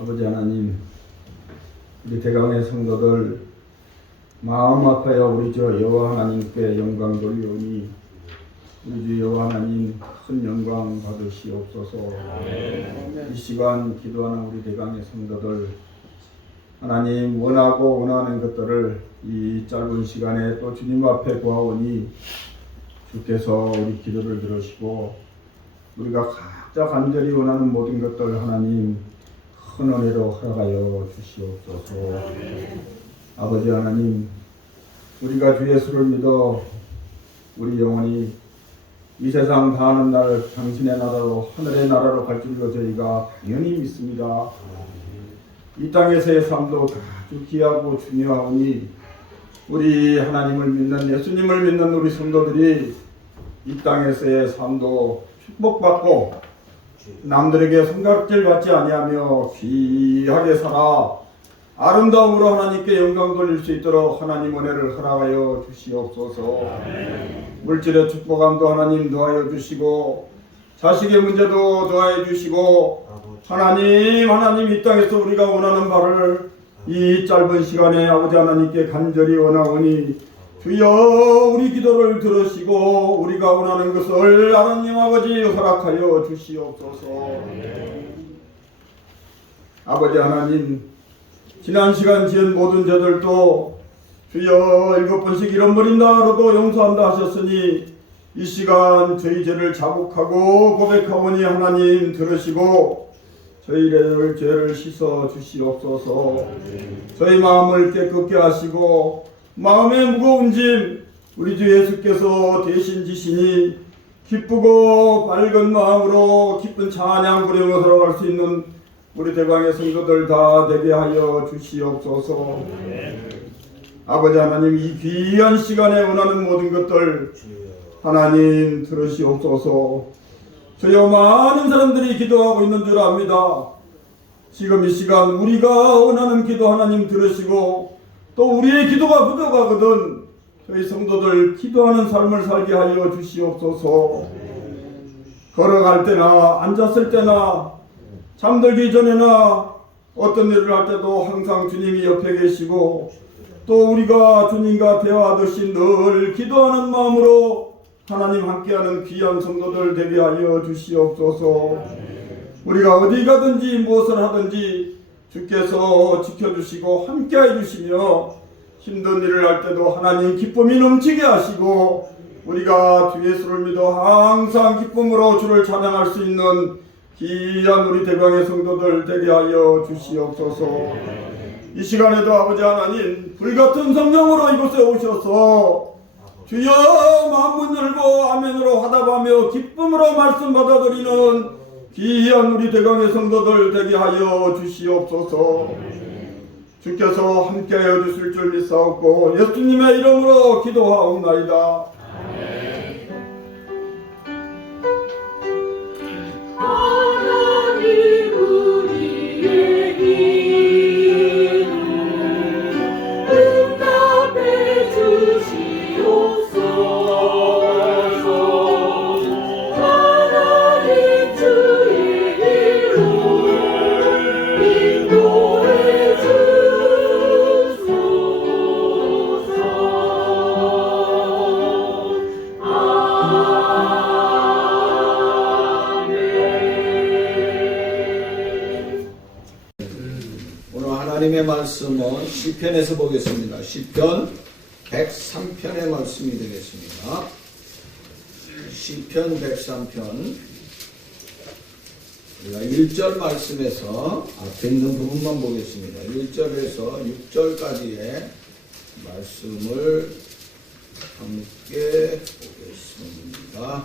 아버지 하나님, 우리 대강의 성도들 마음 아파요. 우리 주 여호와 하나님께 영광 돌리오니 우리 주 여호와 하나님 큰 영광 받으시옵소서. 이 시간 기도하는 우리 대강의 성도들 하나님 원하고 원하는 것들을 이 짧은 시간에 또 주님 앞에 구하오니 주께서 우리 기도를 들으시고 우리가 각자 간절히 원하는 모든 것들 하나님 큰 은혜로 허락하여 주시옵소서. 아버지 하나님, 우리가 주 예수를 믿어 우리 영혼이 이 세상 다하는 날 당신의 나라로 하늘의 나라로 갈 줄로 저희가 영원히 믿습니다. 이 땅에서의 삶도 아주 귀하고 중요하오니 우리 하나님을 믿는 예수님을 믿는 우리 성도들이 이 땅에서의 삶도 축복받고 남들에게 손가락질 받지 아니하며 귀하게 살아 아름다움으로 하나님께 영광 돌릴 수 있도록 하나님 은혜를 허락하여 주시옵소서. 물질의 축복함도 하나님 더하여 주시고 자식의 문제도 더하여 주시고 하나님 이 땅에서 우리가 원하는 바를 이 짧은 시간에 아버지 하나님께 간절히 원하오니 주여 우리 기도를 들으시고 우리가 원하는 것을 하나님 아버지 허락하여 주시옵소서. 아버지 하나님, 지난 시간 지은 모든 죄들도 주여 7번씩 잃어버린다 하루도 용서한다 하셨으니 이 시간 저희 죄를 자복하고 고백하오니 하나님 들으시고 저희의 죄를 씻어 주시옵소서. 저희 마음을 깨끗게 하시고 마음의 무거운 짐 우리 주 예수께서 대신 지시니 기쁘고 밝은 마음으로 기쁜 찬양 부르며 살아갈 수 있는 우리 대강의 성도들 다 되게 하여 주시옵소서. 아버지 하나님, 이 귀한 시간에 원하는 모든 것들 하나님 들으시옵소서. 저여 많은 사람들이 기도하고 있는 줄 압니다. 지금 이 시간 우리가 원하는 기도 하나님 들으시고 또 우리의 기도가 부족하거든 저희 성도들 기도하는 삶을 살게 하여 주시옵소서. 걸어갈 때나 앉았을 때나 잠들기 전에나 어떤 일을 할 때도 항상 주님이 옆에 계시고 또 우리가 주님과 대화하듯이 늘 기도하는 마음으로 하나님 함께하는 귀한 성도들 되게 하여 주시옵소서. 우리가 어디 가든지 무엇을 하든지 주께서 지켜주시고 함께해 주시며 힘든 일을 할 때도 하나님 기쁨이 넘치게 하시고 우리가 주 예수를 믿어 항상 기쁨으로 주를 찬양할 수 있는 귀한 우리 대강의 성도들 되게 하여 주시옵소서. 이 시간에도 아버지 하나님 불같은 성령으로 이곳에 오셔서 주여 마음문 열고 아멘으로 화답하며 기쁨으로 말씀 받아들이는 귀한 우리 대강의 성도들 되게 하여 주시옵소서. 주께서 함께하여 주실 줄 믿사옵고 예수님의 이름으로 기도하옵나이다. 하나님 우리의 기도 응답해 주시옵소서. 하나님 주의 길로 인도해 주소서. 하나님의 말씀은 시편에서 보겠습니다. 시편 103편의 말씀이 되겠습니다. 시편 103편 1절 말씀에서 앞에 있는 부분만 보겠습니다. 1절에서 6절까지의 말씀을 함께 보겠습니다.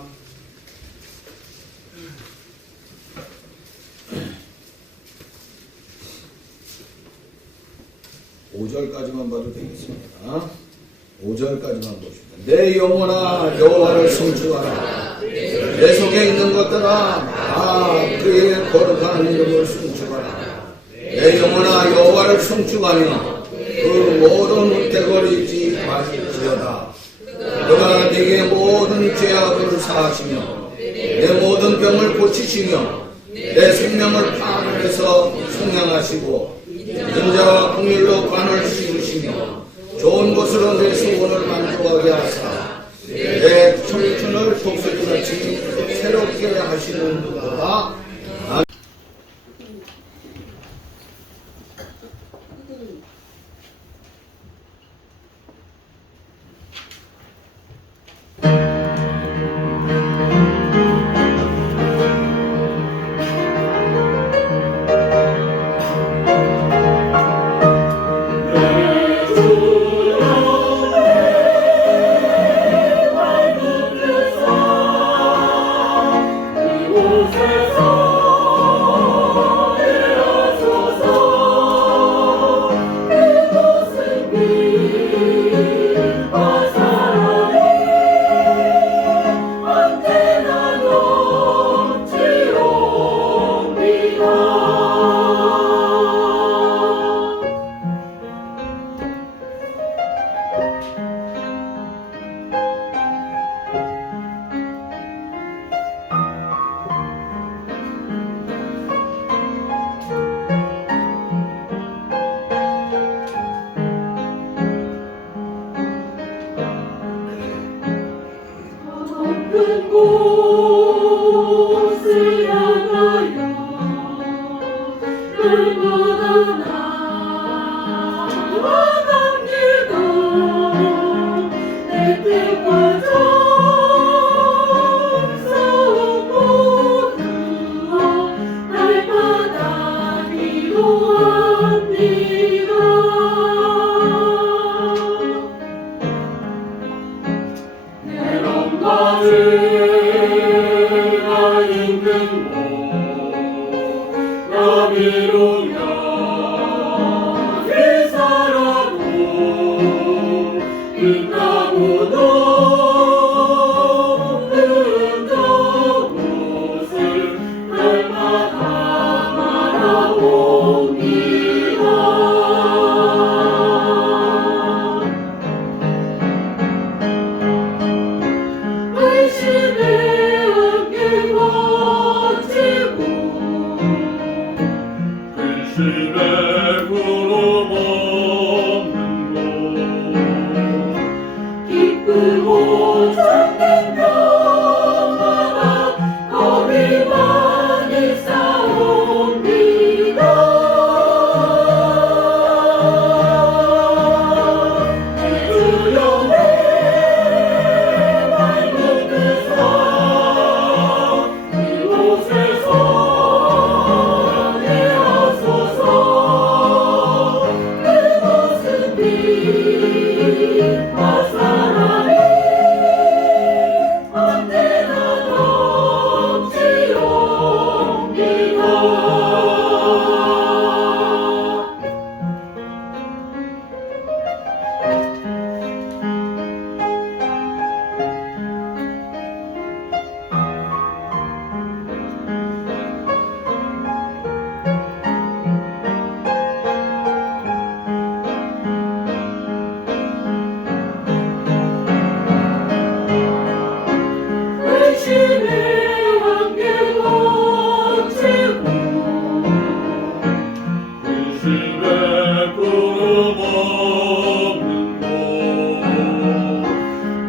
5절까지만 봐도 되겠습니다. 5절까지만 보십니다. 내 영혼아 여호와를 송축하라. 내 속에 있는 것들아 다 그의 거룩한 이름을 송축하라. 내 영혼아 여호와를 송축하며 그 모든 우태거리지 말지어다. 그가 네게 모든 죄악을 사하시며 내 모든 병을 고치시며 내 생명을 파하는 하늘에서 성량하시고 믿는 자와 긍휼로 관을 씌우시며 좋은 것으로 내 소원을 만족하게 하사 내 청춘을 독수리같이 새롭게 하시는도다. 높은 곳을 향하여 얼마나 나아갑니다. 내 뜻과 정성 모두가 날마다 기도합니다. 내가 있는 곳 나비로야 이 살아도 빛나고 높은 저곳을 날마다 바라봅니다. 의심의 안개가 지고 근심의 구름 없는 곳 기쁘고 참된 평화가 거기 많이 싸웁니다. 내 주여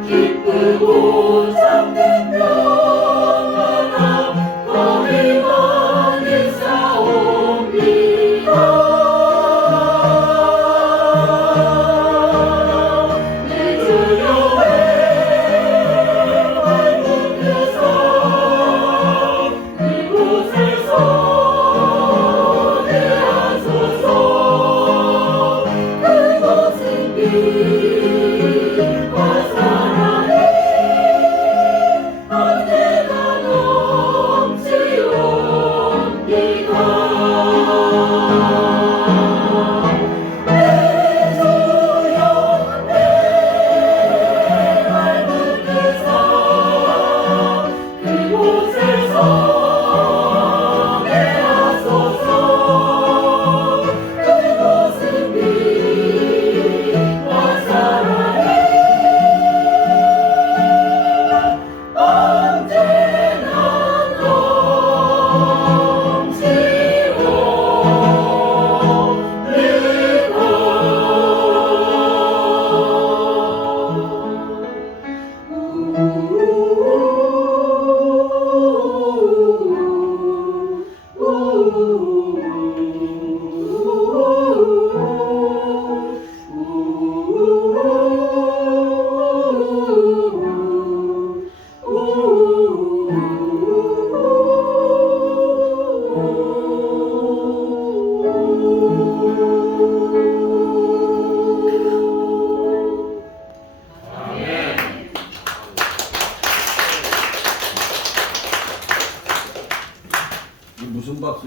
기쁘고 참된 평화가 거기 많이 싸웁니다. 내 주여 밝은 데서 그곳에서 대하소서. 그곳은 빛과 사랑이 언제나 넘치옵니다. 내 주여 내 밝은 데서 그곳에서 대하소서. 그곳은 빛과 사랑이 언제나 넘치옵니다.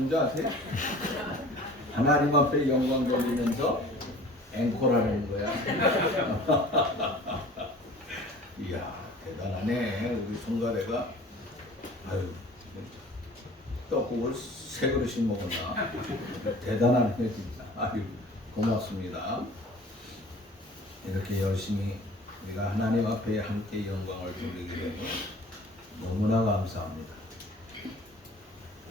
무슨 줄 아세요? 하나님 앞에 영광 돌리면서 앵콜하는 거야. 이야, 대단하네. 우리 송가래가. 아유, 떡국을 3그릇씩 먹었나? 대단하네, 진짜. 아유, 고맙습니다. 이렇게 열심히 우리가 하나님 앞에 함께 영광을 돌리게 되고 너무나 감사합니다.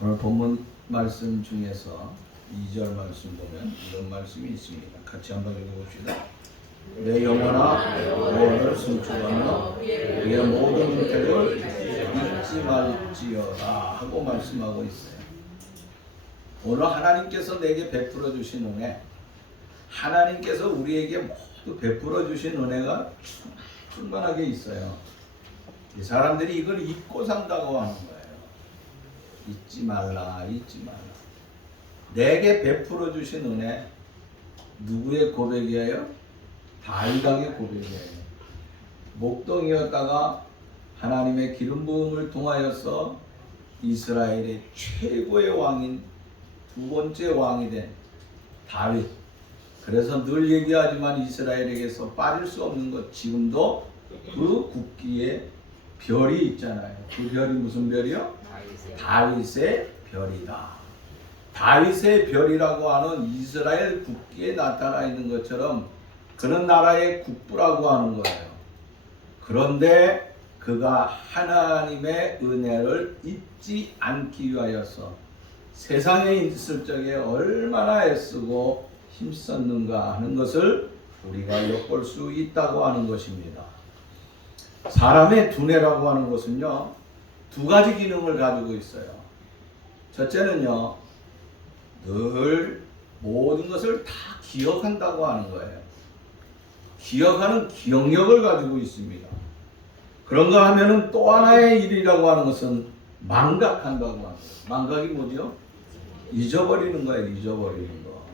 오늘 본문 말씀 중에서 2절 말씀 보면 이런 말씀이 있습니다. 같이 한번 읽어봅시다. 내 영혼아 여호와를 송축하며 그의 모든 은혜를 잊지 말지어다 하고 말씀하고 있어요. 오늘 하나님께서 내게 베풀어 주신 은혜, 하나님께서 우리에게 모두 베풀어 주신 은혜가 충만하게 있어요. 이 사람들이 이걸 잊고 산다고 하는 거예요. 잊지 말라, 잊지 말라. 내게 베풀어 주신 은혜, 누구의 고백이에요? 다윗왕의 고백이에요. 목동이었다가 하나님의 기름 부음을 통하여서 이스라엘의 최고의 왕인 두 번째 왕이 된 다윗. 그래서 늘 얘기하지만 이스라엘에게서 빠질 수 없는 것, 지금도 그 국기에 별이 있잖아요. 그 별이 무슨 별이요? 다윗의 별이다. 다윗의 별이라고 하는 이스라엘 국기에 나타나 있는 것처럼 그는 나라의 국부라고 하는 거예요. 그런데 그가 하나님의 은혜를 잊지 않기 위하여서 세상에 있을 적에 얼마나 애쓰고 힘썼는가 하는 것을 우리가 엿볼 수 있다고 하는 것입니다. 사람의 두뇌라고 하는 것은요, 2가지 기능을 가지고 있어요. 첫째는요, 늘 모든 것을 다 기억한다고 하는 거예요. 기억하는 기억력을 가지고 있습니다. 그런가 하면은 또 하나의 일이라고 하는 것은 망각한다고 하는 거예요. 망각이 뭐죠? 잊어버리는 거예요. 잊어버리는 거.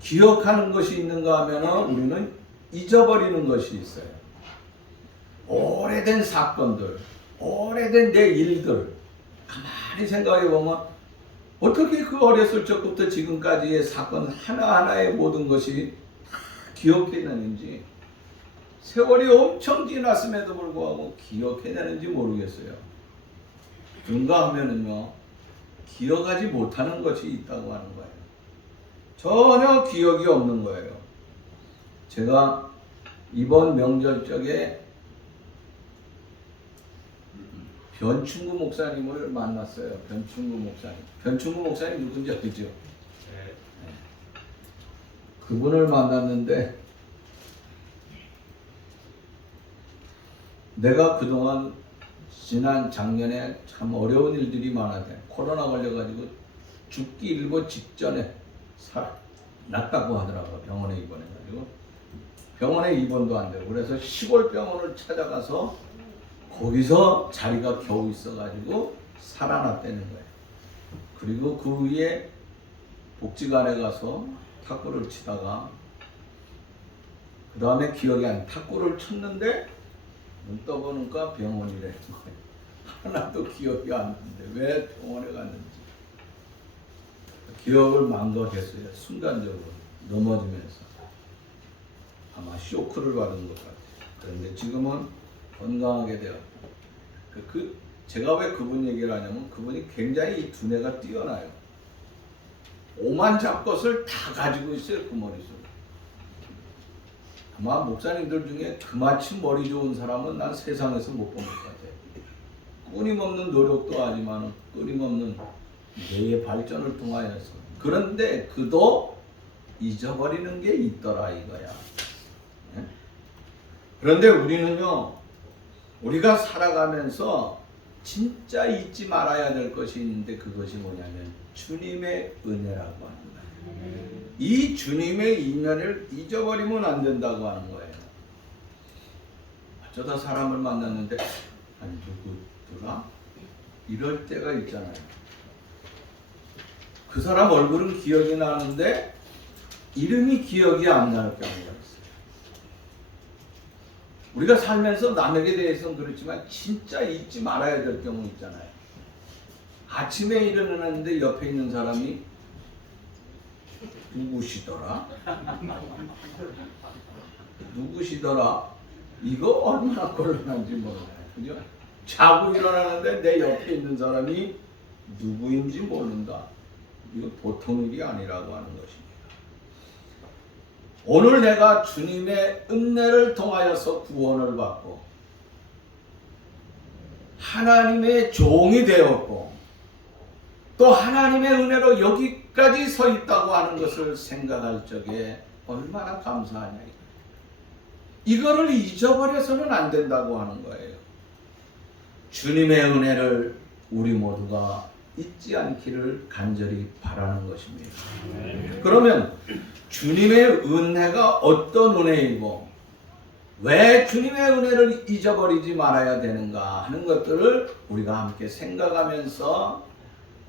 기억하는 것이 있는가 하면은 우리는 잊어버리는 것이 있어요. 오래된 사건들, 오래된 내 일들 가만히 생각해 보면 어떻게 그 어렸을 적부터 지금까지의 사건 하나하나의 모든 것이 다 기억해내는지, 세월이 엄청 지났음에도 불구하고 기억해내는지 모르겠어요. 그런가 하면은요, 기억하지 못하는 것이 있다고 하는 거예요. 전혀 기억이 없는 거예요. 제가 이번 명절 적에 변충구 목사님을 만났어요. 변충구 목사님. 변충구 목사님 누군지 알죠? 네. 그분을 만났는데 내가 그동안 지난 작년에 참 어려운 일들이 많았대. 코로나 걸려가지고 죽기 일보 직전에 났다고 하더라고요. 병원에 입원해가지고. 병원에 입원도 안 되고. 그래서 시골 병원을 찾아가서 거기서 자리가 겨우 있어가지고 살아났다는 거예요. 그리고 그 후에 복지관에 가서 탁구를 치다가 그 다음에 기억이 안, 탁구를 쳤는데 눈 떠보니까 병원이라는 거예요. 하나도 기억이 안 나는데 왜 병원에 갔는지. 기억을 망각했어요. 순간적으로 넘어지면서. 아마 쇼크를 받은 것 같아요. 그런데 지금은 건강하게 되었다. 제가 왜 그분 얘기를 하냐면 그분이 굉장히 두뇌가 뛰어나요. 오만 잡것을 다 가지고 있어요. 그 머릿속에. 아마 목사님들 중에 그마치 머리 좋은 사람은 난 세상에서 못 본 것 같아요. 끊임없는 노력도 하지만 끊임없는 뇌의 발전을 통하여서. 그런데 그도 잊어버리는 게 있더라 이거야. 네? 그런데 우리는요, 우리가 살아가면서 진짜 잊지 말아야 될 것이 있는데 그것이 뭐냐면 주님의 은혜라고 하는 거예요. 이 주님의 인연을 잊어버리면 안 된다고 하는 거예요. 어쩌다 사람을 만났는데 아니 누구더라? 이럴 때가 있잖아요. 그 사람 얼굴은 기억이 나는데 이름이 기억이 안 날 경우가 있어요. 우리가 살면서 남에게 대해서는 그렇지만 진짜 잊지 말아야 될 경우 있잖아요. 아침에 일어나는데 옆에 있는 사람이 누구시더라? 누구시더라? 이거 얼마나 곤란한지 모르네. 그죠? 자고 일어나는데 내 옆에 있는 사람이 누구인지 모른다. 이거 보통 일이 아니라고 하는 것입니다. 오늘 내가 주님의 은혜를 통하여서 구원을 받고 하나님의 종이 되었고 또 하나님의 은혜로 여기까지 서 있다고 하는 것을 생각할 적에 얼마나 감사하냐. 이거를 잊어버려서는 안 된다고 하는 거예요. 주님의 은혜를 우리 모두가 잊지 않기를 간절히 바라는 것입니다. 그러면 주님의 은혜가 어떤 은혜이고 왜 주님의 은혜를 잊어버리지 말아야 되는가 하는 것들을 우리가 함께 생각하면서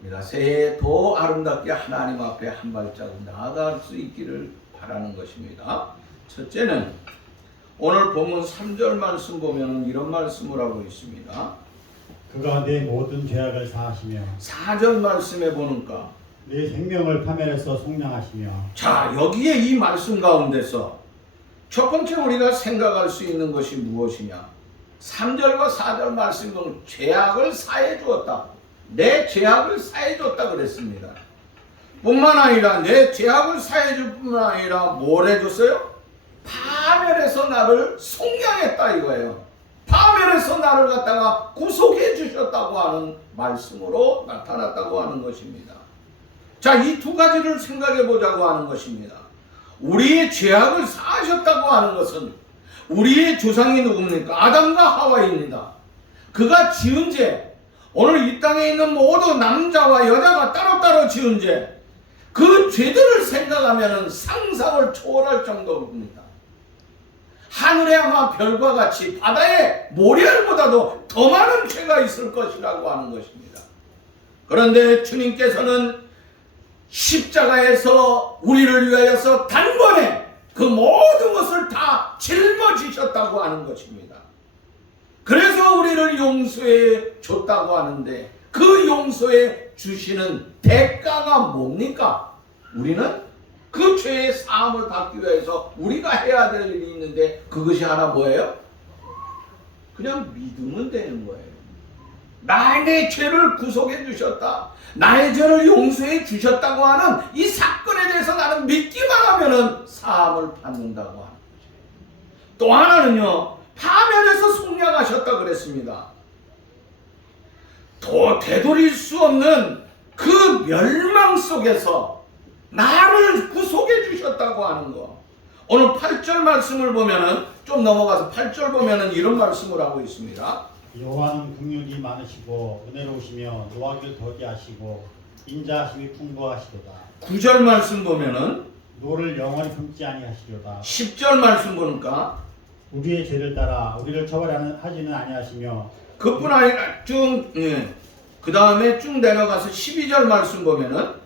우리가 새해 더 아름답게 하나님 앞에 한 발자국 나아갈 수 있기를 바라는 것입니다. 첫째는 오늘 본문 3절 말씀 보면 이런 말씀을 하고 있습니다. 그가 내 모든 죄악을 사하시며 4절 말씀에 보니까 내 생명을 파멸해서 속량하시며. 자, 여기에 이 말씀 가운데서 첫 번째 우리가 생각할 수 있는 것이 무엇이냐? 3절과 4절 말씀은 죄악을 사해 주었다. 내 죄악을 사해 줬다 그랬습니다. 뿐만 아니라 내 죄악을 사해 줄 뿐만 아니라 뭘 해줬어요? 파멸해서 나를 속량했다 이거예요. 파멸해서 나를 갖다가 구속해 주셨다고 하는 말씀으로 나타났다고 하는 것입니다. 자, 이 두 가지를 생각해 보자고 하는 것입니다. 우리의 죄악을 사하셨다고 하는 것은 우리의 조상이 누굽니까? 아담과 하와입니다. 그가 지은 죄, 오늘 이 땅에 있는 모든 남자와 여자가 따로따로 지은 죄, 그 죄들을 생각하면 상상을 초월할 정도입니다. 하늘에 아마 별과 같이 바다의 모래알보다도 더 많은 죄가 있을 것이라고 하는 것입니다. 그런데 주님께서는 십자가에서 우리를 위하여서 단번에 그 모든 것을 다 짊어지셨다고 하는 것입니다. 그래서 우리를 용서해 줬다고 하는데 그 용서해 주시는 대가가 뭡니까? 우리는 그 죄의 사함을 받기 위해서 우리가 해야 될 일이 있는데 그것이 하나 뭐예요? 그냥 믿으면 되는 거예요. 나의 죄를 구속해 주셨다. 나의 죄를 용서해 주셨다고 하는 이 사건에 대해서 나는 믿기만 하면은 사함을 받는다고 하는 거죠. 또 하나는요, 파멸해서 속량하셨다 그랬습니다. 더 되돌릴 수 없는 그 멸망 속에서 나를 구속해 주셨다고 하는 거. 오늘 8절 말씀을 보면은 좀 넘어가서 8절 보면은 이런 말씀을 하고 있습니다. 여호와는 긍휼이 많으시고 은혜로우시며 노하기를 더디 하시고 인자하심이 풍부하시도다. 9절 말씀 보면은 노를 영원히 품지 아니하시려다. 10절 말씀 보니까 우리의 죄를 따라 우리를 처벌하지는 아니하시며. 그뿐 아니라 그 다음에 쭉 내려가서 12절 말씀 보면은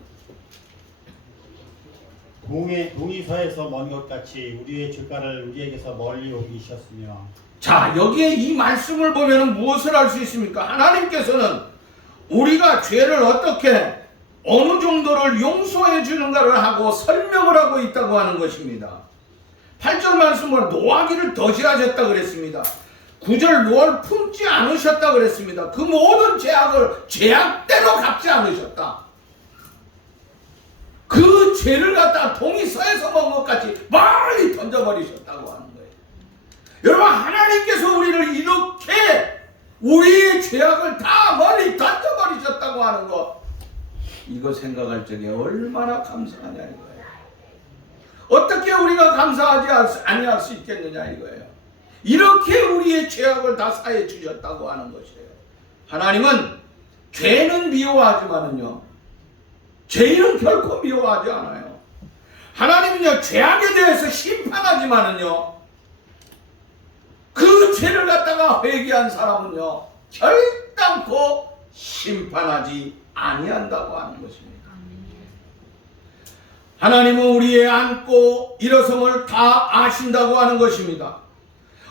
동이 서에서 먼 것 같이 우리의 죄가를 우리에게서 멀리 옮기셨으며. 자, 여기에 이 말씀을 보면은 무엇을 알 수 있습니까? 하나님께서는 우리가 죄를 어떻게 어느 정도를 용서해 주는가를 하고 설명을 하고 있다고 하는 것입니다. 8절 말씀은 노하기를 더디하셨다 그랬습니다. 9절 노를 품지 않으셨다 그랬습니다. 그 모든 죄악을 죄악대로 갚지 않으셨다. 그 죄를 갖다 동이 서에서 먹은 것 같이 멀리 던져버리셨다고 하는 거예요. 여러분, 하나님께서 우리를 이렇게 우리의 죄악을 다 멀리 던져버리셨다고 하는 것, 이거 생각할 적에 얼마나 감사하냐 이거예요. 어떻게 우리가 감사하지 아니할 수 있겠느냐 이거예요. 이렇게 우리의 죄악을 다 사해 주셨다고 하는 것이에요. 하나님은 죄는 미워하지만은요, 죄인은 결코 미워하지 않아요. 하나님은요, 죄악에 대해서 심판하지만은요, 그 죄를 갖다가 회개한 사람은요, 결단코 심판하지 아니한다고 하는 것입니다. 하나님은 우리의 앉고 일어섬을 다 아신다고 하는 것입니다.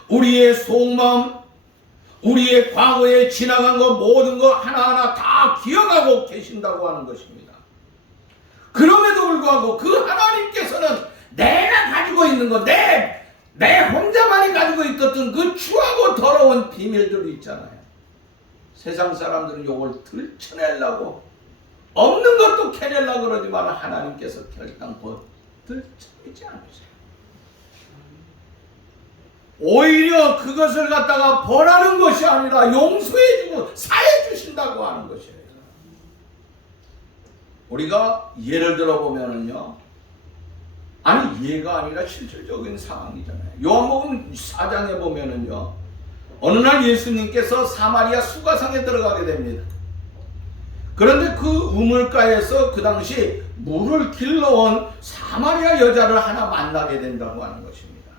우리의 속마음, 우리의 과거에 지나간 것 모든 것 하나하나 다 기억하고 계신다고 하는 것입니다. 그럼에도 불구하고 그 하나님께서는 내가 가지고 있는 것, 내 혼자만이 가지고 있었던 그 추하고 더러운 비밀들이 있잖아요. 세상 사람들은 이걸 들춰내려고 없는 것도 캐내려고 그러지만 하나님께서 결단코 들춰내지 않으세요. 오히려 그것을 갖다가 벌하는 것이 아니라 용서해주고 사해주신다고 하는 것이에요. 우리가 예를 들어보면은요, 아니 예가 아니라 실질적인 상황이잖아요. 요한복음 4장에 보면은요, 어느 날 예수님께서 사마리아 수가성에 들어가게 됩니다. 그런데 그 우물가에서 그 당시 물을 길러온 사마리아 여자를 하나 만나게 된다고 하는 것입니다.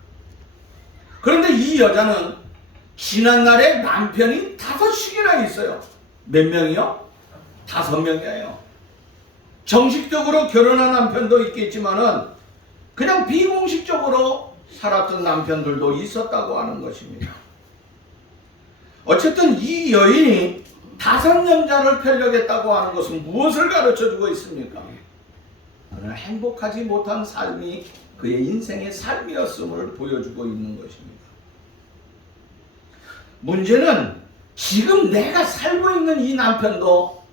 그런데 이 여자는 지난날에 남편이 5씩이나 있어요. 몇 명이요? 5명이에요. 정식적으로 결혼한 남편도 있겠지만은 그냥 비공식적으로 살았던 남편들도 있었다고 하는 것입니다. 어쨌든 이 여인이 5남자를 펴려겠다고 하는 것은 무엇을 가르쳐주고 있습니까? 그는 행복하지 못한 삶이 그의 인생의 삶이었음을 보여주고 있는 것입니다. 문제는 지금 내가 살고 있는 이 남편도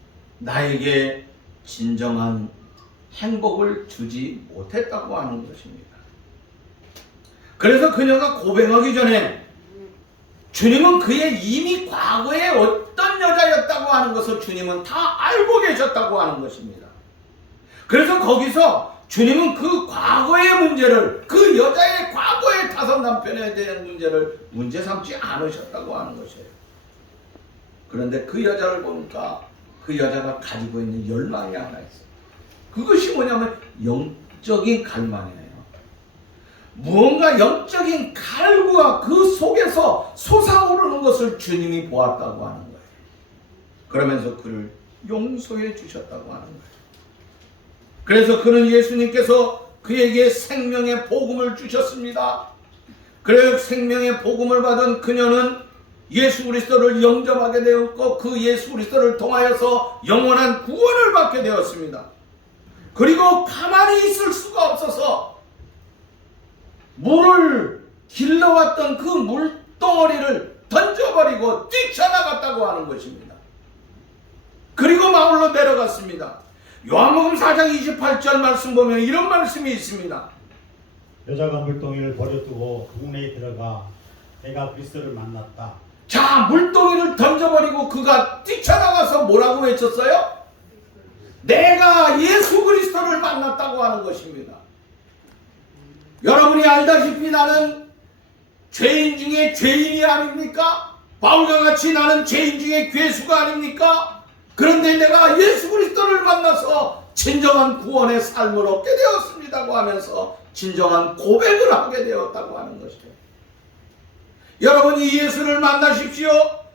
나에게 진정한 행복을 주지 못했다고 하는 것입니다. 그래서 그녀가 고백하기 전에 주님은 그의 이미 과거에 어떤 여자였다고 하는 것을 주님은 다 알고 계셨다고 하는 것입니다. 그래서 거기서 주님은 그 과거의 문제를, 그 여자의 과거의 5 남편에 대한 문제를 문제 삼지 않으셨다고 하는 것이에요. 그런데 그 여자를 보니까 그 여자가 가지고 있는 열망이 하나 있어요. 그것이 뭐냐면 영적인 갈망이에요. 무언가 영적인 갈구가 그 속에서 솟아오르는 것을 주님이 보았다고 하는 거예요. 그러면서 그를 용서해 주셨다고 하는 거예요. 그래서 그는 예수님께서 그에게 생명의 복음을 주셨습니다. 그래서 생명의 복음을 받은 그녀는 예수 그리스도를 영접하게 되었고 그 예수 그리스도를 통하여서 영원한 구원을 받게 되었습니다. 그리고 가만히 있을 수가 없어서 물을 길러왔던 그 물덩어리를 던져버리고 뛰쳐나갔다고 하는 것입니다. 그리고 마을로 내려갔습니다. 요한복음 4장 28절 말씀 보면 이런 말씀이 있습니다. 여자가 물동이를 버려두고 동네에 들어가 내가 그리스도를 만났다. 자, 물동이를 던져버리고 그가 뛰쳐나가서 뭐라고 외쳤어요? 내가 예수 그리스도를 만났다고 하는 것입니다. 여러분이 알다시피 나는 죄인 중에 죄인이 아닙니까? 바울과 같이 나는 죄인 중에 괴수가 아닙니까? 그런데 내가 예수 그리스도를 만나서 진정한 구원의 삶을 얻게 되었습니다고 하면서 진정한 고백을 하게 되었다고 하는 것이죠. 여러분이 예수를 만나십시오.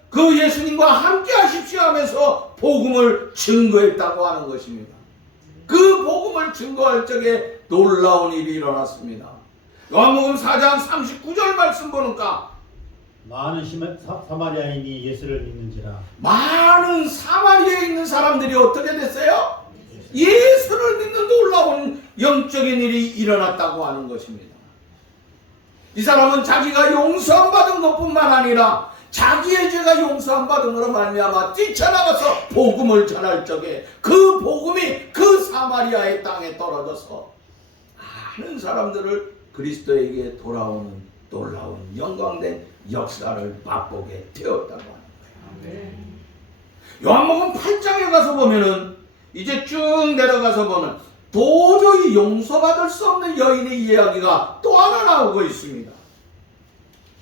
그 예수님과 함께 하십시오 하면서 복음을 증거했다고 하는 것입니다. 그 복음을 증거할 적에 놀라운 일이 일어났습니다. 요한복음 4장 39절 말씀 보니까 많은 사마리아인이 예수를 믿는지라. 많은 사마리아에 있는 사람들이 어떻게 됐어요? 예수를 믿는 놀라운 영적인 일이 일어났다고 하는 것입니다. 이 사람은 자기가 용서함 받은 것뿐만 아니라 자기의 죄가 용서함 받음으로 말미암아 뛰쳐나가서 복음을 전할 적에 그 복음이 그 사마리아의 땅에 떨어져서 많은 사람들을 그리스도에게 돌아오는 놀라운 영광된 역사를 맛보게 되었다고 하는 거예요. 요한복음 8장에 가서 보면은 이제 쭉 내려가서 보면 도저히 용서받을 수 없는 여인의 이야기가 또 하나 나오고 있습니다.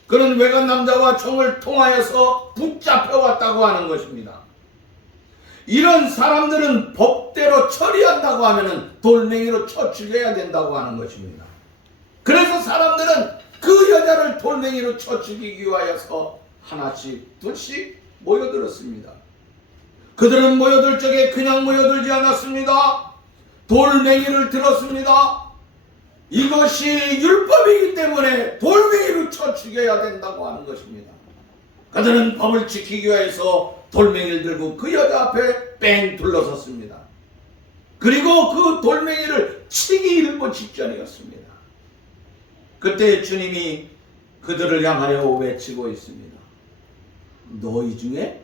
그는 외간 남자와 총을 통하여서 붙잡혀왔다고 하는 것입니다. 이런 사람들은 법대로 처리한다고 하면은 돌멩이로 쳐 죽여야 된다고 하는 것입니다. 그래서 사람들은 그 여자를 돌멩이로 쳐 죽이기 위하여서 하나씩 둘씩 모여들었습니다. 그들은 모여들 적에 그냥 모여들지 않았습니다. 돌멩이를 들었습니다. 이것이 율법이기 때문에 돌멩이로 쳐 죽여야 된다고 하는 것입니다. 그들은 법을 지키기 위해서 돌멩이를 들고 그 여자 앞에 뺑 둘러섰습니다. 그리고 그 돌멩이를 치기 일보 직전이었습니다. 그때 주님이 그들을 향하여 외치고 있습니다. 너희 중에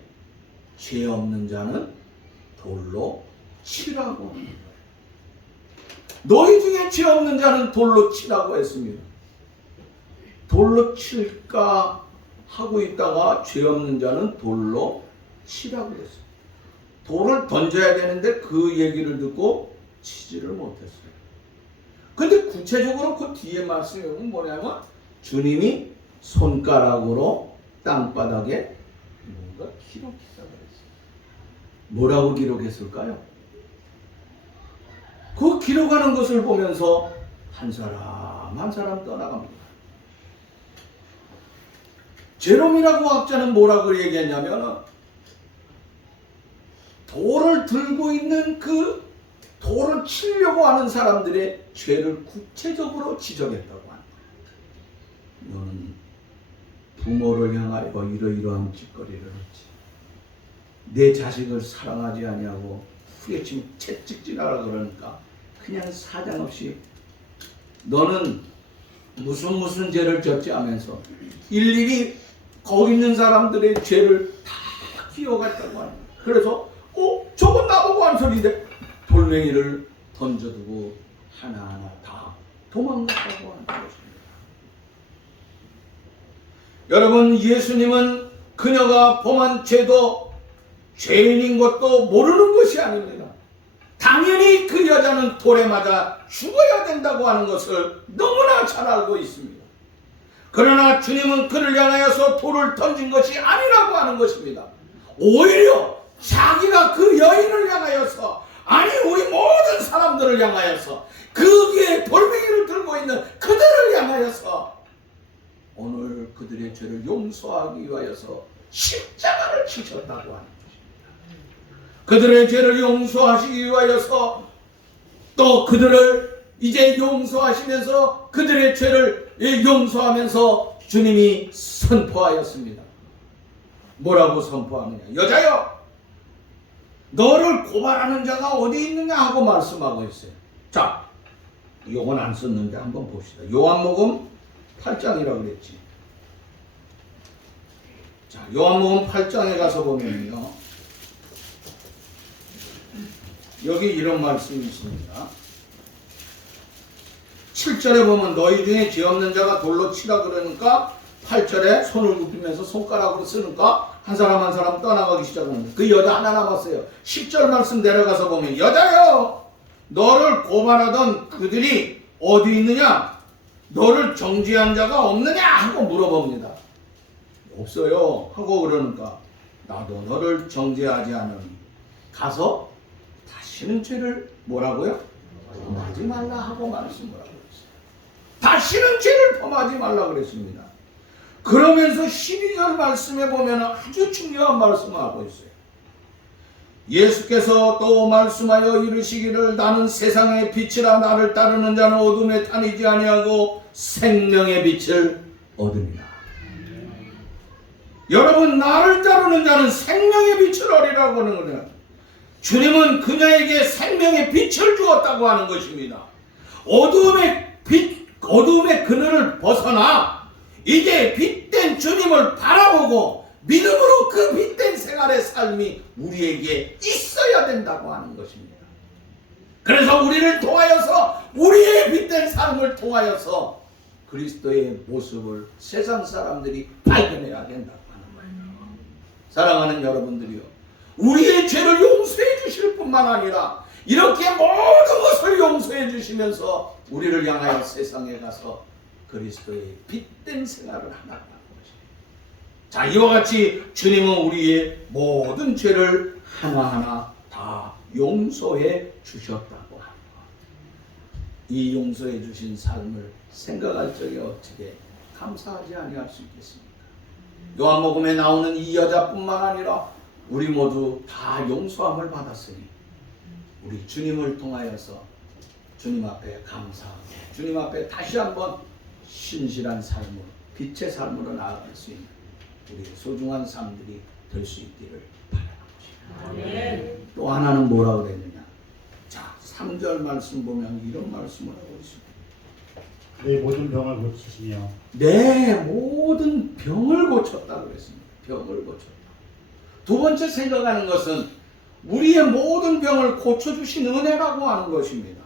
죄 없는 자는 돌로 치라고 합니다. 너희 중에 죄 없는 자는 돌로 치라고 했습니다. 돌로 칠까 하고 있다가 죄 없는 자는 돌로 치라고 했어요. 돌을 던져야 되는데 그 얘기를 듣고 치지를 못했어요. 근데 구체적으로 그 뒤에 말씀이 뭐냐면 주님이 손가락으로 땅바닥에 뭔가 기록했다고 그랬어요. 뭐라고 기록했을까요? 그 기록하는 것을 보면서 한 사람 한 사람 떠나갑니다. 제롬이라고 학자는 뭐라고 얘기했냐면 돌을 들고 있는 그 돌을 치려고 하는 사람들의 죄를 구체적으로 지적했다고 합니다. 너는 부모를 향하여 이러이러한 짓거리를 했지. 내 자식을 사랑하지 아니하고 후레침 채찍질하라 그러니까 그냥 사정없이 너는 무슨 죄를 졌지 하면서 일일이 거기 있는 사람들의 죄를 다 끼워갔다고 합니다. 그래서 저건 나보고 한 소리인데 돌멩이를 던져두고 하나하나 다 도망갔다고 하는 것입니다. 여러분, 예수님은 그녀가 범한 죄도 죄인인 것도 모르는 것이 아닙니다. 당연히 그 여자는 돌에 맞아 죽어야 된다고 하는 것을 너무나 잘 알고 있습니다. 그러나 주님은 그를 향하여서 돌을 던진 것이 아니라고 하는 것입니다. 오히려 자기가 그 여인을 향하여서, 아니 우리 모든 사람들을 향하여서, 그 위에 돌멩이를 들고 있는 그들을 향하여서 오늘 그들의 죄를 용서하기 위하여서 십자가를 치셨다고 하는 것입니다. 그들의 죄를 용서하시기 위하여서 또 그들을 이제 용서하시면서 그들의 죄를 용서하면서 주님이 선포하였습니다. 뭐라고 선포하느냐? 여자여, 너를 고발하는 자가 어디 있느냐 하고 말씀하고 있어요. 자, 요건 안 썼는데 한번 봅시다. 요한복음 8장이라고 그랬지. 자, 요한복음 8장에 가서 보면요, 여기 이런 말씀이 있습니다. 7절에 보면 너희 중에 죄 없는 자가 돌로 치라 그러니까 8절에 손을 굽히면서 손가락으로 쓰니까 한 사람 한 사람 떠나가기 시작합니다. 그 여자 하나 남았어요. 10절 말씀 내려가서 보면 여자여, 너를 고발하던 그들이 어디 있느냐? 너를 정죄한 자가 없느냐? 하고 물어봅니다. 없어요 하고 그러니까 나도 너를 정죄하지 않으니 가서 다시는 죄를 뭐라고요? 범하지 말라 하고 말씀을 하고 있어요. 다시는 죄를 범하지 말라 그랬습니다. 그러면서 12절 말씀에 보면 아주 중요한 말씀을 하고 있어요. 예수께서 또 말씀하여 이르시기를 나는 세상의 빛이라 나를 따르는 자는 어둠에 다니지 아니하고 생명의 빛을 얻으리라. 여러분, 나를 따르는 자는 생명의 빛을 얻으리라고 하는 거예요. 주님은 그녀에게 생명의 빛을 주었다고 하는 것입니다. 어두움의 그늘을 벗어나 이제 빛된 주님을 바라보고 믿음으로 그 빛된 생활의 삶이 우리에게 있어야 된다고 하는 것입니다. 그래서 우리를 통하여서, 우리의 빛된 삶을 통하여서 그리스도의 모습을 세상 사람들이 발견해야 된다고 하는 거예요. 사랑하는 여러분들이요, 우리의 죄를 용서해 주실 뿐만 아니라 이렇게 모든 것을 용서해 주시면서 우리를 향하여 세상에 가서 그리스도의 빛된 생활을 하나고 하는 것입니다. 자, 이와 같이 주님은 우리의 모든 죄를 하나하나 다 용서해 주셨다고 합니다. 이 용서해 주신 삶을 생각할 적에 어떻게 감사하지 아니할 수 있겠습니까? 요한복음에 나오는 이 여자뿐만 아니라 우리 모두 다 용서함을 받았으니 우리 주님을 통하여서 주님 앞에 감사하고 주님 앞에 다시 한번 신실한 삶으로, 빛의 삶으로 나아갈 수 있는 우리 소중한 삶들이 될 수 있기를 바라는 것입니다. 아멘. 또 하나는 뭐라 그랬느냐? 자, 3절 말씀 보면 이런 말씀을 하고 있습니다. 내 모든 병을 고치시며 내 모든 병을 고쳤다 그랬습니다. 병을 고쳤다. 두 번째 생각하는 것은 우리의 모든 병을 고쳐주신 은혜라고 하는 것입니다.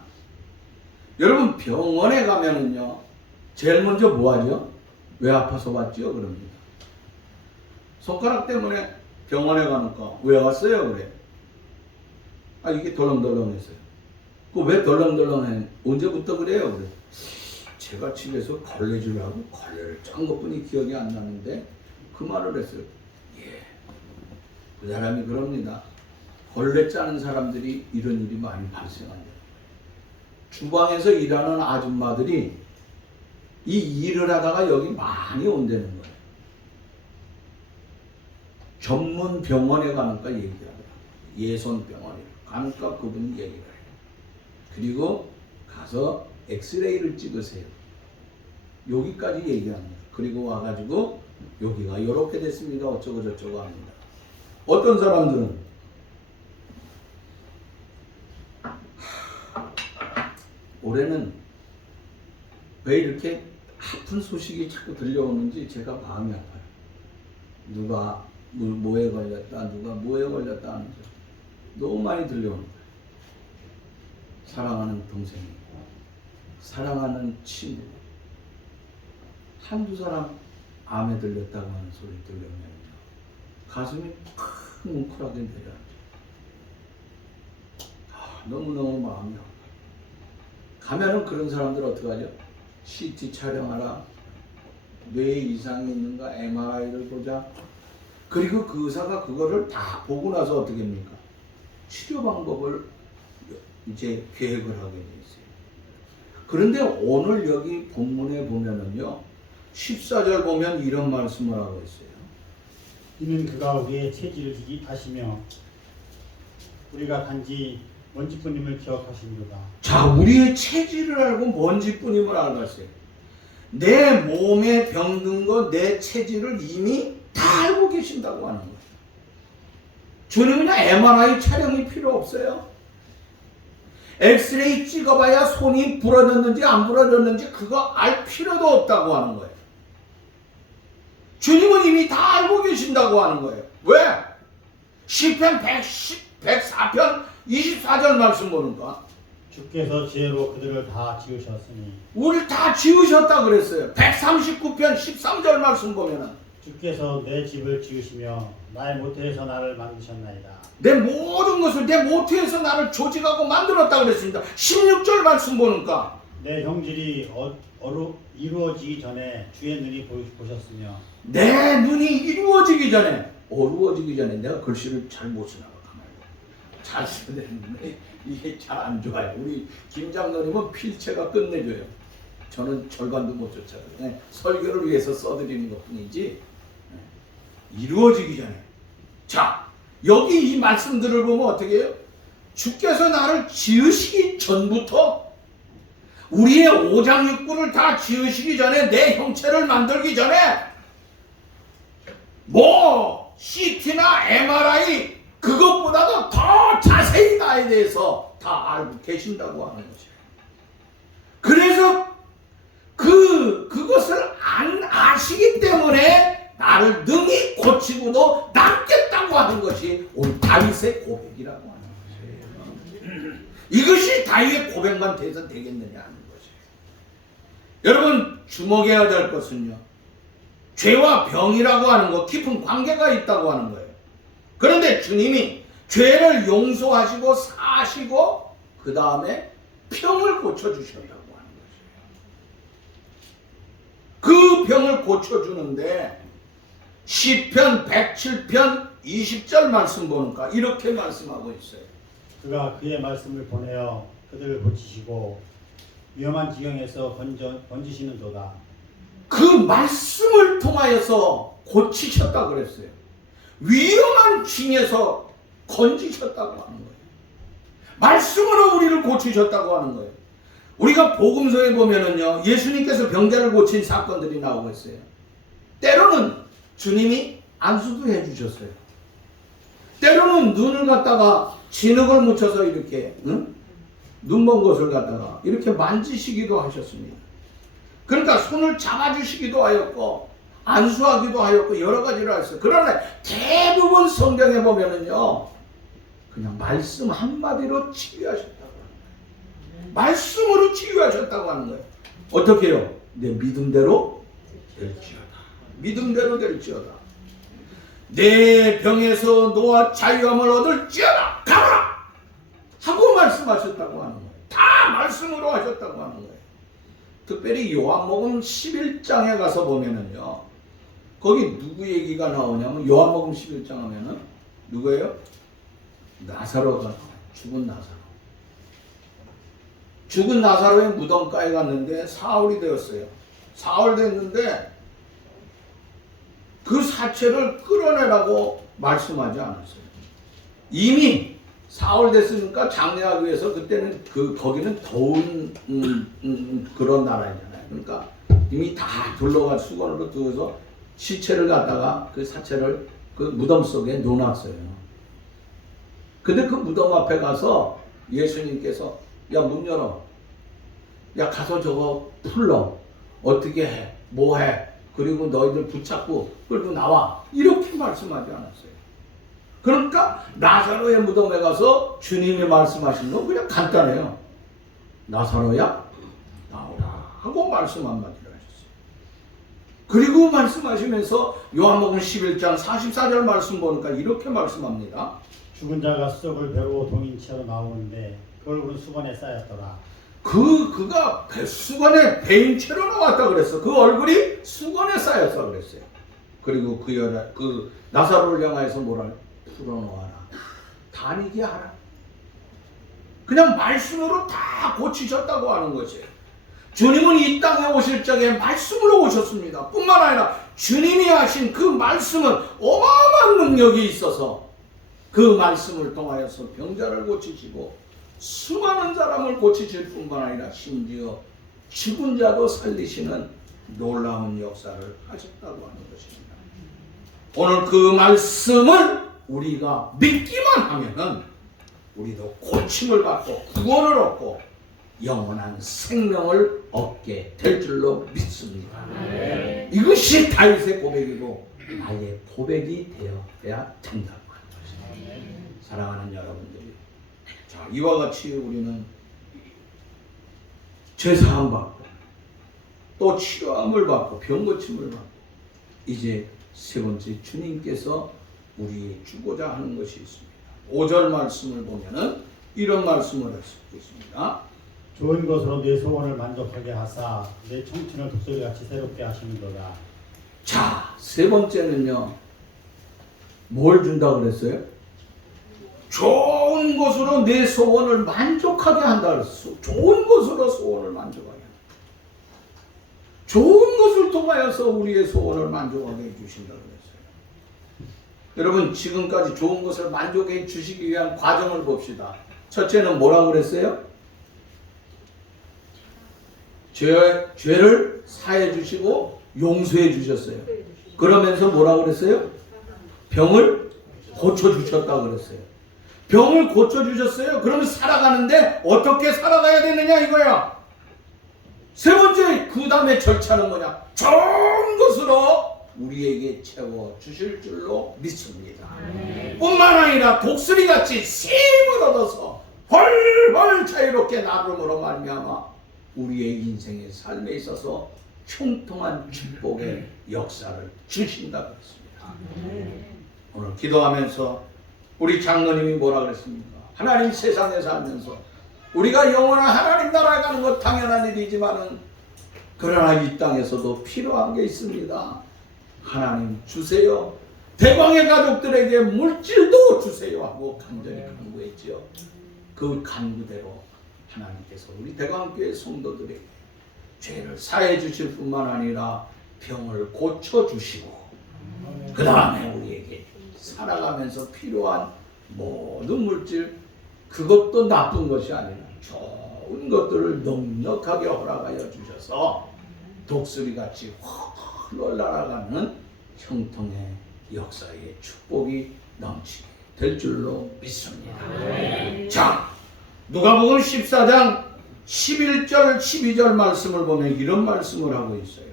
여러분 병원에 가면은요 제일 먼저 뭐 하죠? 왜 아파서 왔죠? 그럽니다. 손가락 때문에 병원에 가니까 왜 왔어요? 그래. 아 이게 덜렁덜렁해서요. 그 왜 덜렁덜렁해? 언제부터 그래요? 그래. 제가 집에서 걸레질을 하고 걸레를 짠 것뿐이 기억이 안 나는데 그 말을 했어요. 예. 그 사람이 그럽니다. 걸레 짜는 사람들이 이런 일이 많이 발생한대요. 주방에서 일하는 아줌마들이 이 일을 하다가 여기 많이 온다는 거예요. 전문 병원에 가니까 얘기를 하더라고요. 예손병원에 가니까 그분이 얘기를 해요. 그리고 가서 엑스레이를 찍으세요. 여기까지 얘기합니다. 그리고 와가지고 여기가 이렇게 됐습니다. 어쩌고 저쩌고 합니다. 어떤 사람들은 올해는 왜 이렇게 아픈 소식이 자꾸 들려오는지 제가 마음이 아파요. 누가 뭐에 걸렸다, 누가 뭐에 걸렸다 하는 소 너무 많이 들려오는 거예요. 사랑하는 동생이, 사랑하는 친구, 한두 사람 암에 들렸다고 하는 소리 들려오면 가슴이 팍 뭉클하게 내려앉아요. 너무너무 마음이 아파요. 가면은 그런 사람들 어떡하죠? CT 촬영하라, 뇌에 이상이 있는가 MRI를 보자. 그리고 그 의사가 그거를 다 보고 나서 어떻게 합니까? 치료 방법을 이제 계획을 하게 돼 있어요. 그런데 오늘 여기 본문에 보면은요 14절 보면 이런 말씀을 하고 있어요. 이는 그가 우리의 체질을 하시며 우리가 단지 먼지뿐임을 기억하시는도다. 자, 우리의 체질을 알고 먼지뿐임을 알았어요. 내 몸에 병든 거, 내 체질을 이미 다 알고 계신다고 하는 거예요. 주님은 그냥 MRI 촬영이 필요 없어요. 엑스레이 찍어봐야 손이 부러졌는지 안 부러졌는지 그거 알 필요도 없다고 하는 거예요. 주님은 이미 다 알고 계신다고 하는 거예요. 왜? 시편 104편 24절 말씀 보니까 주께서 지혜로 그들을 다 지으셨으니 우리를 다 지으셨다 그랬어요. 139편 13절 말씀 보면은 주께서 내 집을 지으시며 나의 모태에서 나를 만드셨나이다. 내 모든 것을 내 모태에서 나를 조직하고 만들었다 그랬습니다. 16절 말씀 보니까 내 형질이 이루어지기 전에 주의 눈이 보셨으며 내 눈이 이루어지기 전에 어루어지기 전에 내가 글씨를 잘 못 쓰나 봐. 잘 써야 되는데 이게 잘 안 좋아요. 우리 김 장로님은 필체가 끝내줘요. 저는 절반도 못 쫓아요. 설교를 위해서 써드리는 것뿐이지 이루어지기 전에. 자, 여기 이 말씀들을 보면 어떻게 해요? 주께서 나를 지으시기 전부터 우리의 오장육부를 다 지으시기 전에 내 형체를 만들기 전에 뭐 CT나 MRI 그것보다도 더 자세히 나에 대해서 다 알고 계신다고 하는 거죠. 그래서 그것을 안 아시기 때문에 나를 능히 고치고도 남겠다고 하는 것이 오늘 다윗의 고백이라고 하는 거죠. 이것이 다윗의 고백만 돼서 되겠느냐 하는 거죠. 여러분 주목해야 될 것은요. 죄와 병이라고 하는 것 깊은 관계가 있다고 하는 거예요. 그런데 주님이 죄를 용서하시고 사하시고 그 다음에 병을 고쳐주셨다고 하는 거죠. 그 병을 고쳐주는데 시편 107편 20절 말씀 보니까 이렇게 말씀하고 있어요. 그가 그의 말씀을 보내어 그들을 고치시고 위험한 지경에서 건지시는도다. 그 말씀을 통하여서 고치셨다고 그랬어요. 위험한 징에서 건지셨다고 하는 거예요. 말씀으로 우리를 고치셨다고 하는 거예요. 우리가 복음서에 보면은요, 예수님께서 병자를 고친 사건들이 나오고 있어요. 때로는 주님이 안수도 해주셨어요. 때로는 눈을 갖다가 진흙을 묻혀서 이렇게 눈먼 것을 갖다가 이렇게 만지시기도 하셨습니다. 그러니까 손을 잡아주시기도 하였고 안수하기도 하였고 여러 가지를 하셨어요. 그러나 대부분 성경에 보면은요 그냥 말씀 한마디로 치유하셨다고 하는 거예요. 말씀으로 치유하셨다고 하는 거예요. 어떻게 해요? 내 믿음대로 될지어다. 믿음대로 될지어다. 내 병에서 너와 자유함을 얻을지어다. 가라! 하고 말씀하셨다고 하는 거예요. 다 말씀으로 하셨다고 하는 거예요. 특별히 요한복음 11장에 가서 보면은요. 거기 누구 얘기가 나오냐면 요한복음 11장 하면은 누구예요? 나사로가 나와요. 죽은 나사로. 죽은 나사로의 무덤가에 갔는데 사흘이 되었어요. 사흘 됐는데 그 사체를 끌어내라고 말씀하지 않았어요. 이미 사흘 됐으니까 장례하기 위해서 그때는 거기는 더운 그런 나라잖아요. 그러니까 이미 다 둘러가 수건으로 두어서 시체를 갖다가 그 사체를 그 무덤 속에 넣어놨어요. 근데 그 무덤 앞에 가서 예수님께서 야 문 열어. 야 가서 저거 풀러. 어떻게 해? 뭐 해? 그리고 너희들 붙잡고 끌고 나와. 이렇게 말씀하지 않았어요. 그러니까 나사로의 무덤에 가서 주님이 말씀하신 건 그냥 간단해요. 나사로야 나오라 하고 말씀 한마디를 하셨어요. 그리고 말씀하시면서 요한복음 11장 44절 말씀 보니까 이렇게 말씀합니다. 죽은 자가 수족을 배로 동인채로 나오는데 그 얼굴은 수건에 쌓였더라. 그가 수건에 베인 채로 나왔다 그랬어. 그 얼굴이 수건에 쌓였어 그랬어요. 그리고 그 나사로를 향하여서 뭐라 풀어놓아라. 다니게 하라. 그냥 말씀으로 다 고치셨다고 하는 거지. 주님은 이 땅에 오실 적에 말씀으로 오셨습니다. 뿐만 아니라 주님이 하신 그 말씀은 어마어마한 능력이 있어서 그 말씀을 통하여서 병자를 고치시고 수많은 사람을 고치실 뿐만 아니라 심지어 죽은 자도 살리시는 놀라운 역사를 하셨다고 하는 것입니다. 오늘 그 말씀을 우리가 믿기만 하면은 우리도 고침을 받고 구원을 얻고 영원한 생명을 얻게 될 줄로 믿습니다. 이것이 다윗의 고백이고 나의 고백이 되어야 된다고 하는 것입니다. 사랑하는 여러분들이, 자, 이와 같이 우리는 제사함 받고 또 치료함을 받고 병고침을 받고 이제 세 번째 주님께서 우리의 주고자 하는 것이 있습니다. 5절 말씀을 보면은 이런 말씀을 할 수 있습니다. 좋은 것으로 내 소원을 만족하게 하사 내 청춘을 독수리같이 새롭게 하시는도다. 자, 세 번째는요. 뭘 준다고 그랬어요? 좋은 것으로 내 소원을 만족하게 한다 그랬어. 좋은 것으로 소원을 만족하게 한다. 좋은 것을 통하여서 우리의 소원을 만족하게 해주신다 그랬어요. 여러분, 지금까지 좋은 것을 만족해 주시기 위한 과정을 봅시다. 첫째는 뭐라고 그랬어요? 죄를 사해 주시고 용서해 주셨어요. 그러면서 뭐라고 그랬어요? 병을 고쳐 주셨다고 그랬어요. 병을 고쳐 주셨어요. 그러면 살아가는데 어떻게 살아가야 되느냐 이거야. 세 번째, 그 다음에 절차는 뭐냐? 좋은 것으로 우리에게 채워 주실 줄로 믿습니다. 뿐만 아니라 독수리같이 힘을 얻어서 훨훨 자유롭게 나름으로 말미암아 우리의 인생의 삶에 있어서 형통한 축복의 역사를 주신다고 했습니다. 오늘 기도하면서 우리 장로님이 뭐라 그랬습니까? 하나님 세상에 살면서 우리가 영원한 하나님 나라에 가는 것 당연한 일이지만은 그러나 이 땅에서도 필요한 게 있습니다. 하나님 주세요. 대광의 가족들에게 물질도 주세요 하고 간절히 간구했지요. 그 간구대로 하나님께서 우리 대광교회 성도들에게 죄를 사해 주실 뿐만 아니라 병을 고쳐 주시고 그 다음에 우리에게 살아가면서 필요한 모든 물질, 그것도 나쁜 것이 아니라 좋은 것들을 넉넉하게 허락하여 주셔서 독수리같이 훨훨 날아가는 형통의 역사의 축복이 넘치게 될 줄로 믿습니다. 자, 누가복음 14장 11절 12절 말씀을 보면 이런 말씀을 하고 있어요.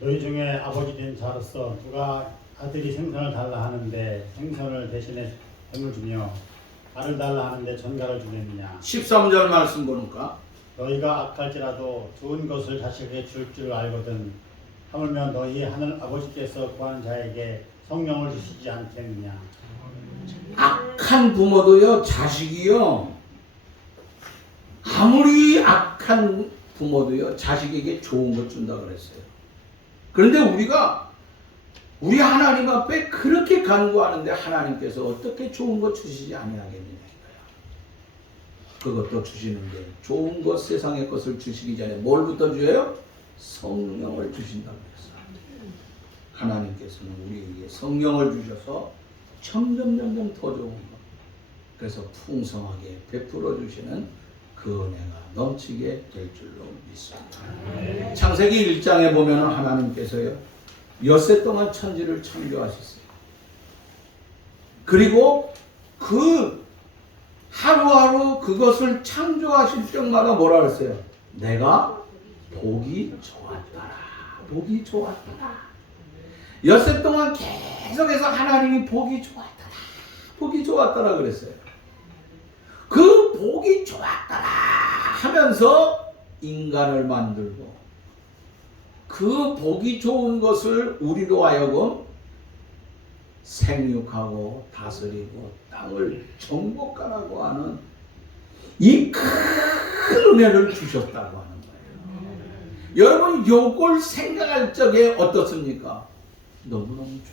너희 중에 아버지 된 자로서 누가 아들이 생선을 달라 하는데 생선을 대신에 뱀을 주며 알을 달라 하는데 전갈을 주겠느냐. 13절 말씀 보니까 너희가 악할지라도 좋은 것을 자식에게 줄 줄 알거든 하물며 너희 하늘 아버지께서 구하는 자에게 성령을 주시지 않겠느냐. 악한 부모도요, 자식이요, 아무리 악한 부모도요, 자식에게 좋은 것 준다 그랬어요. 그런데 우리가 우리 하나님 앞에 그렇게 간구하는데 하나님께서 어떻게 좋은 것 주시지 아니하겠느냐 이거야. 그것도 주시는데 좋은 것, 세상의 것을 주시기 전에 뭘부터 줘요? 성령을 주신다고 했어요. 하나님께서는 우리에게 성령을 주셔서 점점 더 좋은 것, 그래서 풍성하게 베풀어 주시는 그 은혜가 넘치게 될 줄로 믿습니다. 창세기 1장에 보면 하나님께서요, 엿새 동안 천지를 창조하셨어요. 그리고 그 하루하루 그것을 창조하실 때마다 뭐라 그랬어요? 내가 보기 좋았더라. 보기 좋았더라. 엿새 동안 계속해서 하나님이 보기 좋았더라. 보기 좋았더라 그랬어요. 그 보기 좋았더라 하면서 인간을 만들고 그 보기 좋은 것을 우리로 하여금 생육하고 다스리고 땅을 정복하라고 하는 이 큰 은혜를 주셨다고 하는 거예요. 여러분 요걸 생각할 적에 어떻습니까? 너무너무 좋은 거예요.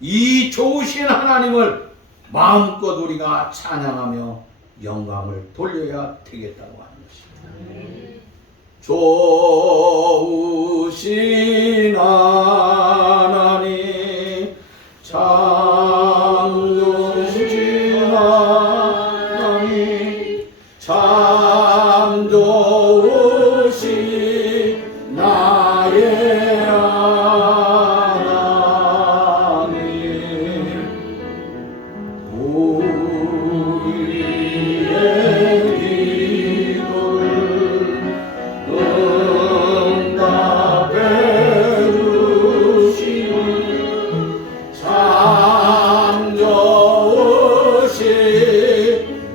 이 좋으신 하나님을 마음껏 우리가 찬양하며 영광을 돌려야 되겠다고 하는 것입니다. 좋으신 하나님, 참 좋으신 하나님, 참 좋으신 나의 하나님, 우리의 기도를 응답해 주시는 참 좋으신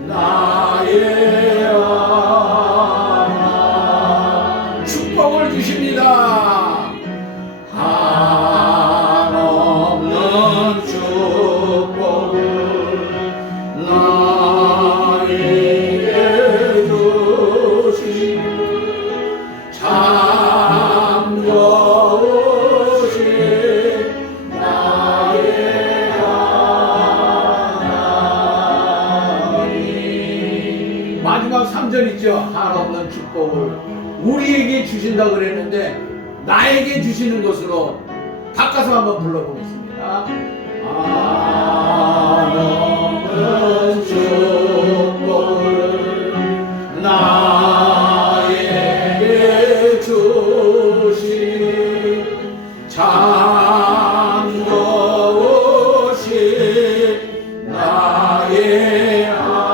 나의 하나님, 축복을 주십니다. 한없는 축복을 나에게 주시는 참 좋으신 나의 하나님. 마지막 3절 있죠. 한없는 축복을 우리에게 주신다고 그랬는데 나에게 주시는 것으로 바꿔서 한번 불러보겠습니다. 한없는 축복을 나에게 주신 참 좋으신 나의 하나님.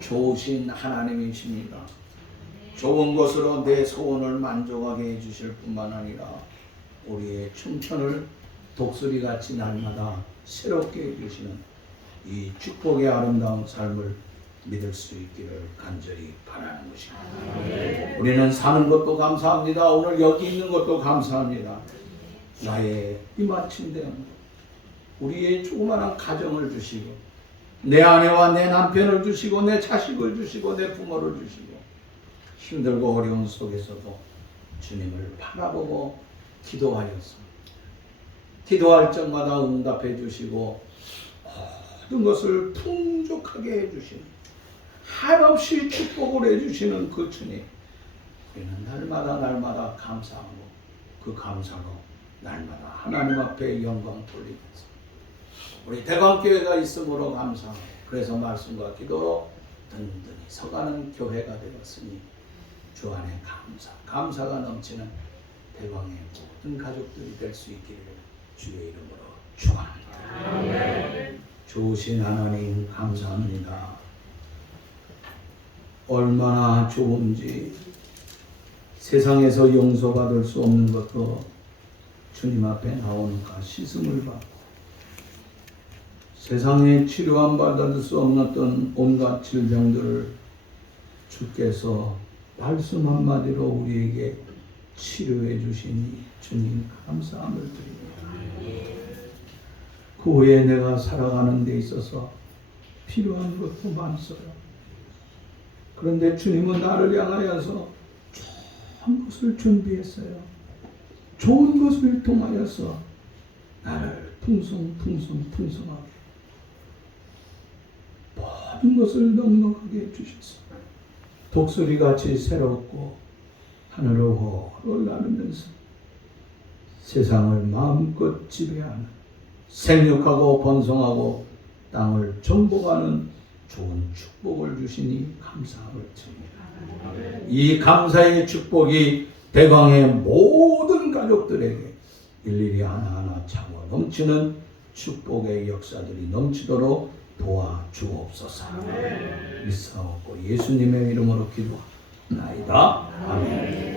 좋으신 하나님이십니다. 좋은 것으로 내 소원을 만족하게 해주실 뿐만 아니라 우리의 춘천을 독수리같이 날마다 새롭게 해주시는 이 축복의 아름다운 삶을 믿을 수 있기를 간절히 바라는 것입니다. 우리는 사는 것도 감사합니다. 오늘 여기 있는 것도 감사합니다. 나의 이마침된 우리의 조그마한 가정을 주시고 내 아내와 내 남편을 주시고 내 자식을 주시고 내 부모를 주시고 힘들고 어려운 속에서도 주님을 바라보고 기도하였습니다. 기도할 적마다 응답해 주시고 모든 것을 풍족하게 해주시는 한없이 축복을 해주시는 그 주님, 우리는 날마다 감사하고 그 감사로 날마다 하나님 앞에 영광 돌리면서 우리 대광교회가 있으므로 감사하고 그래서 말씀과 기도로 든든히 서가는 교회가 되었으니 주 안에 감사가 넘치는 대광의 모든 가족들이 될 수 있기를 주의 이름으로 축원합니다. 좋으신 하나님 감사합니다. 얼마나 좋은지 세상에서 용서받을 수 없는 것도 주님 앞에 나오니까 씻음을 받고 세상에 치료함 받을 수 없는 어떤 온갖 질병들을 주께서 말씀 한마디로 우리에게 치료해 주시니 주님 감사함을 드립니다. 그 후에 내가 살아가는 데 있어서 필요한 것도 많어요. 그런데 주님은 나를 향하여서 좋은 것을 준비했어요. 좋은 것을 통하여서 나를 풍성하게 모든 것을 넉넉하게 해주셨어요. 독수리같이 새롭고 하늘을 홀 나르면서 세상을 마음껏 지배하는 생육하고 번성하고 땅을 정복하는 좋은 축복을 주시니 감사함을 드립니다. 이 감사의 축복이 대광의 모든 가족들에게 일일이 하나하나 차고 넘치는 축복의 역사들이 넘치도록 도와주옵소서. 있사옵고 예수님의 이름으로 기도합니다. 아멘.